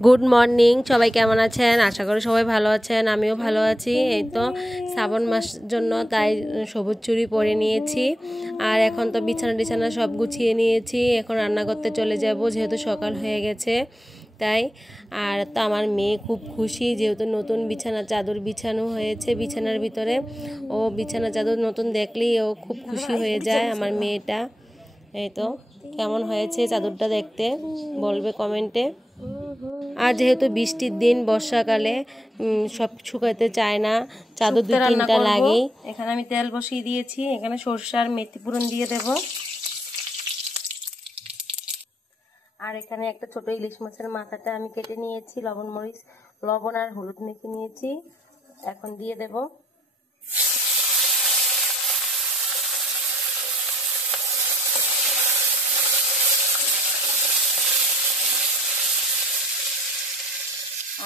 Good morning, সবাই কেমন আছেন? আশা করি সবাই ভালো আছেন, আমিও ভালো আছি। এই তো শ্রাবণ মাস জন্য তাই সবুজ চুড়ি পরে নিয়েছি। আর এখন তো বিছানা টিছানা সব গুছিয়ে নিয়েছি, এখন রান্না করতে চলে যাব যেহেতু সকাল হয়ে গেছে তাই। আর তো আমার মেয়ে খুব খুশি যেহেতু নতুন বিছানার চাদর বিছানো হয়েছে বিছানার ভিতরে। ও বিছানার চাদর নতুন দেখলেই ও খুব খুশি হয়ে যায় আমার মেয়েটা। এই তো কেমন হয়েছে চাদরটা দেখতে বলবে কমেন্টে। আর যেহেতু বৃষ্টির দিন বর্ষাকালে সব শুকাতে চায় না, চাদর দু তিনটা লাগেই। এখানে আমি তেল বসিয়ে দিয়েছি, এখানে সরষে আর মেথি ফোড়ন দিয়ে দেব। আর এখানে একটা ছোট ইলিশ মাছের মাথাটা আমি কেটে নিয়েছি, লবণ মরিচ লবণ আর হলুদ মেখে নিয়েছি, এখন দিয়ে দেব।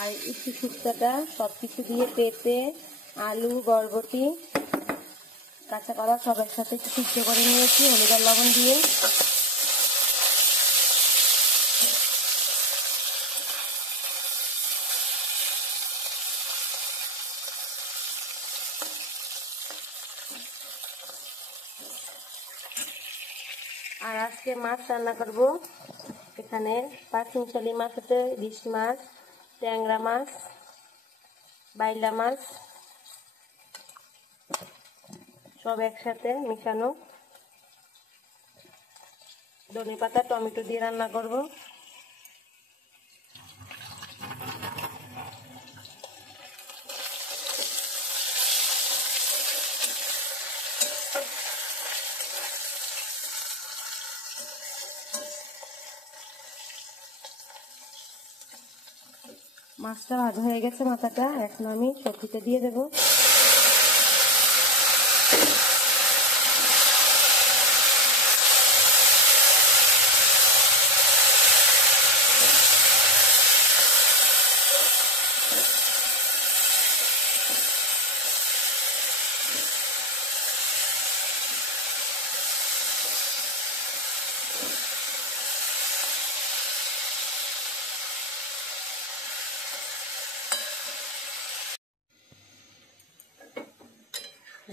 আর একটু শুক্তাটা সব কিছু দিয়ে পেঁপে আলু বরবটি কাঁচা কলা সব একসাথে সিদ্ধ করে নিয়েছি হলুদ আর লবণ দিয়ে। আর আজকে মাছ রান্না করব। এখানে পাঁচমিশালি মাছ আছে, ইলিশ মাছ, ট্যাংরা মাছ, বাইলা মাছ সব একসাথে মিশানো। ধনেপাতা টমেটো দিয়ে রান্না করব। মাছটা ভাজা হয়ে গেছে মাথাটা, এখন আমি সবজিটা দিয়ে দেব।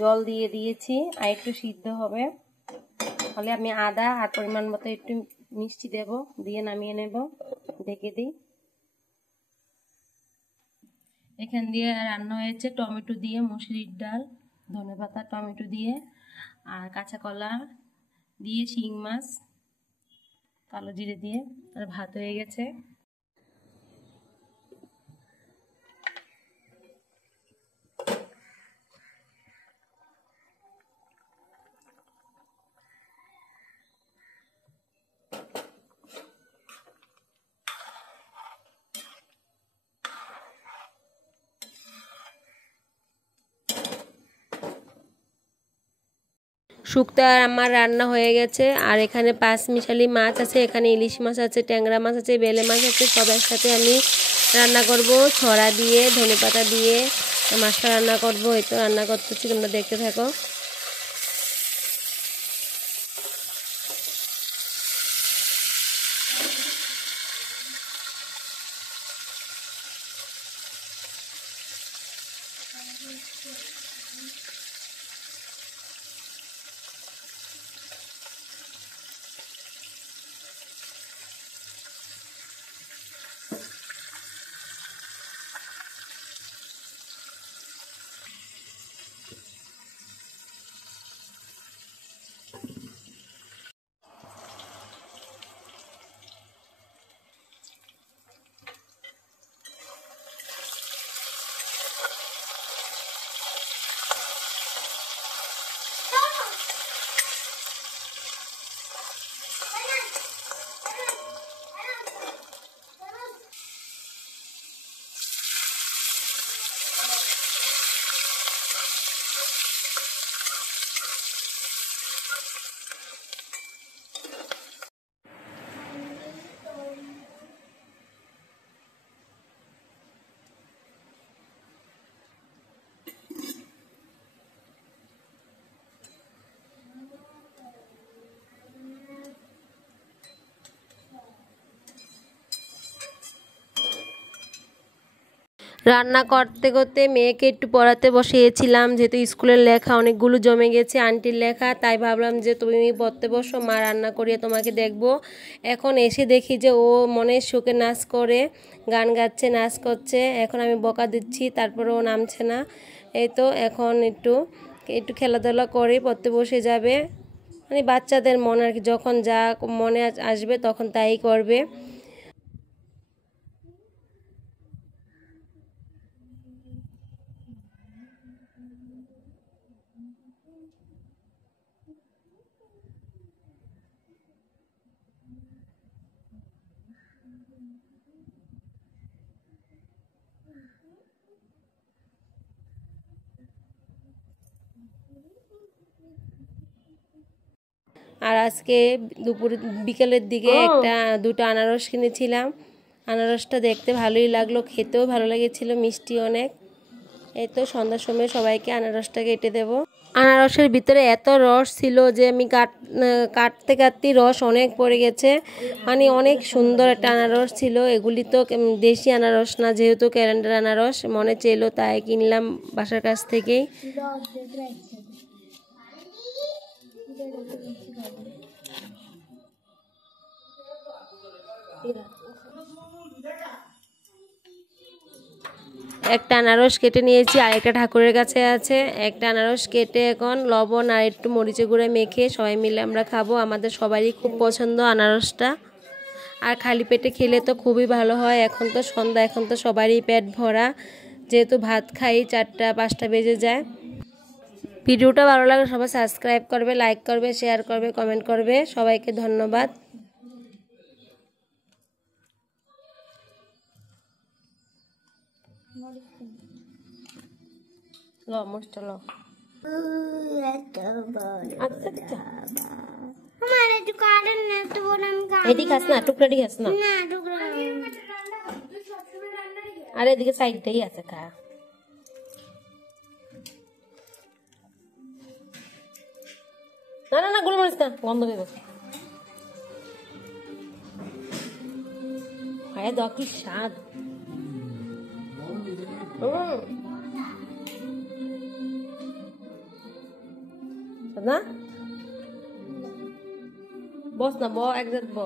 জল দিয়ে দিয়েছি আর একটু সিদ্ধ হবে হলে আমি আদা আর পরিমাণ মতো একটু মিষ্টি দেব, দিয়ে নামিয়ে নেব। ঢেকে দিই। এখান দিয়ে রান্না হয়েছে টমেটো দিয়ে মসুরির ডাল, ধনেপাতা টমেটো দিয়ে আর কাঁচা কলা দিয়ে শিং মাছ কালো জিরে দিয়ে, আর ভাত হয়ে গেছে। শুক্তা আমার রান্না হয়ে গেছে। আর এখানে পাঁচমিশালি মাছ আছে, এখানে ইলিশ মাছ আছে, ট্যাংরা মাছ আছে, বেলে মাছ আছে, সব একসাথে আমি রান্না করব ছড়া দিয়ে ধনেপাতা দিয়ে মাছটা রান্না করব। এই তো রান্না করতেছি, তোমরা দেখতে থাকো। রান্না করতে করতে মেয়েকে একটু পড়াতে বসিয়েছিলাম, যেহেতু স্কুলের লেখা অনেকগুলো জমে গেছে, আন্টির লেখা, তাই ভাবলাম যে তুমি পড়তে বসো, মা রান্না করিয়ে তোমাকে দেখবো। এখন এসে দেখি যে ও মনের সুখে নাচ করে, গান গাচ্ছে, নাচ করছে। এখন আমি বকা দিচ্ছি, তারপরে ও নামছে না। এই তো এখন একটু একটু খেলাধুলা করে পড়তে বসে যাবে। মানে বাচ্চাদের মন আর কি, যখন যা মনে আসবে তখন তাই করবে। আর আজকে দুপুর বিকেলের দিকে দুটো আনারস কিনেছিলাম। আনারসটা দেখতে ভালোই লাগলো, খেতেও ভালো লেগেছিল, মিষ্টি অনেক। এই তো সন্ধ্যার সময় সবাইকে আনারসটা কেটে দেব। আনারসের ভিতরে এত রস ছিল যে আমি কাটতে কাটতে রস অনেক পড়ে গেছে। মানে অনেক সুন্দর একটা আনারস ছিল। এগুলি তো দেশি আনারস না, যেহেতু ক্যালেন্ডার আনারস মনে চেলো, তাই কিনলাম বাসার কাছ থেকেই। একটা আনারস কেটে নিয়েছি, আর একটা ঠাকুরের কাছে আছে। একটা আনারস কেটে এখন লবণ আর একটু মরিচে গুঁড়ে মেখে সবাই মিলে আমরা খাবো। আমাদের সবারই খুব পছন্দ আনারসটা, আর খালি পেটে খেলে তো খুবই ভালো হয়। এখন তো সন্ধ্যা, এখন তো সবারই পেট ভরা, যেহেতু ভাত খাই 4টা 5টা বেজে যায়। ভিডিওটা ভালো লাগলে সবাই সাবস্ক্রাইব করবে, লাইক করবে, শেয়ার করবে, কমেন্ট করবে। সবাইকে ধন্যবাদ। লো মরিচটা লো। এদিকে খাস না, টুকরাটি খাস না। আর এদিকে সাইডটাই আছে, খা। না না না, গোলমরিচ না, গন্ধ পেয়ে হ্যাঁ, দ কি স্বাদ। না বস না, ব একজাত ব।